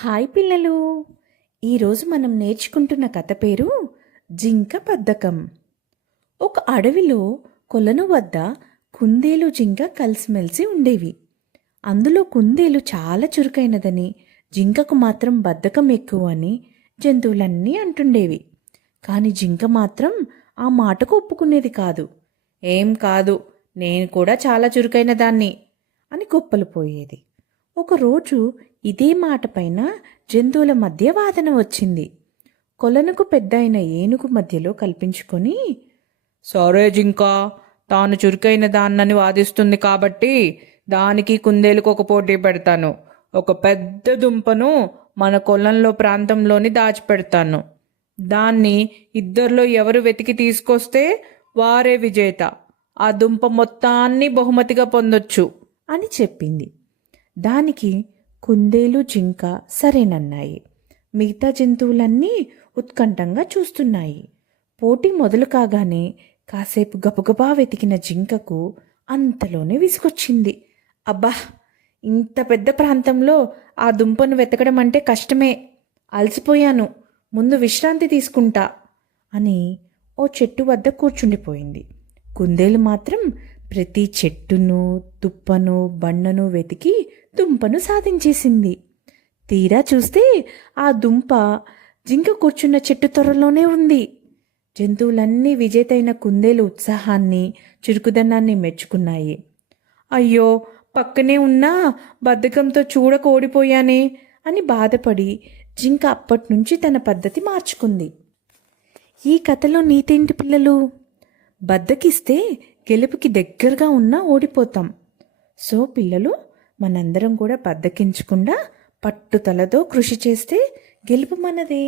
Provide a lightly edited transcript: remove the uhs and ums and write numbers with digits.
Hi పిల్లలు, ఈరోజు మనం నేర్చుకుంటున్న కథ పేరు జింక బద్ధకం. ఒక అడవిలో కొలను వద్ద కుందేలు జింక కలిసిమెలిసి ఉండేవి. అందులో కుందేలు చాలా చురుకైనదని, జింకకు మాత్రం బద్ధకం ఎక్కువ అని జంతువులన్నీ అంటుండేవి. కానీ జింక మాత్రం ఆ మాటకు ఒప్పుకునేది కాదు. ఏం కాదు, నేను కూడా చాలా చురుకైన దాన్ని అని గొప్పలు పోయేది. ఒకరోజు ఇదే మాట పైన జంతువుల మధ్య వాదన వచ్చింది. కొలనుకు పెద్దయిన ఏనుగు మధ్యలో కల్పించుకొని, సరే జింక, తాను చురుకైన దాన్నని వాదిస్తుంది కాబట్టి దానికి కుందేలుకు ఒక పోటీ పెడతాను. ఒక పెద్ద దుంపను మన కొలంలో ప్రాంతంలోని దాచిపెడతాను. దాన్ని ఇద్దరిలో ఎవరు వెతికి తీసుకొస్తే వారే విజేత. ఆ దుంప మొత్తాన్ని బహుమతిగా పొందొచ్చు అని చెప్పింది. దానికి కుందేలు జింక సరేనన్నాయి. మిగతా జంతువులన్నీ ఉత్కంఠంగా చూస్తున్నాయి. పోటీ మొదలు కాగానే కాసేపు గబగబా వెతికిన జింకకు అంతలోనే విసుగొచ్చింది. అబ్బా, ఇంత పెద్ద ప్రాంతంలో ఆ దుంపను వెతకడం అంటే కష్టమే. అలసిపోయాను, ముందు విశ్రాంతి తీసుకుంటా అని ఓ చెట్టు వద్ద కూర్చుండిపోయింది. కుందేలు మాత్రం ప్రతి చెట్టును, తుప్పను, బండను వెతికి దుంపను సాధించేసింది. తీరా చూస్తే ఆ దుంప జింక కూర్చున్న చెట్టు త్వరలోనే ఉంది. జంతువులన్నీ విజేతైన కుందేలు ఉత్సాహాన్ని, చురుకుదనాన్ని మెచ్చుకున్నాయి. అయ్యో, పక్కనే ఉన్నా బద్ధకంతో చూడక ఓడిపోయానే అని బాధపడి జింక అప్పట్నుంచి తన పద్ధతి మార్చుకుంది. ఈ కథలో నీతేంటి పిల్లలు? బద్ధకిస్తే గెలుపుకి దగ్గరగా ఉన్నా ఓడిపోతాం. సో పిల్లలు, మనందరం కూడా బద్ధకించకుండా పట్టుదలతో కృషి చేస్తే గెలుపు మనదే.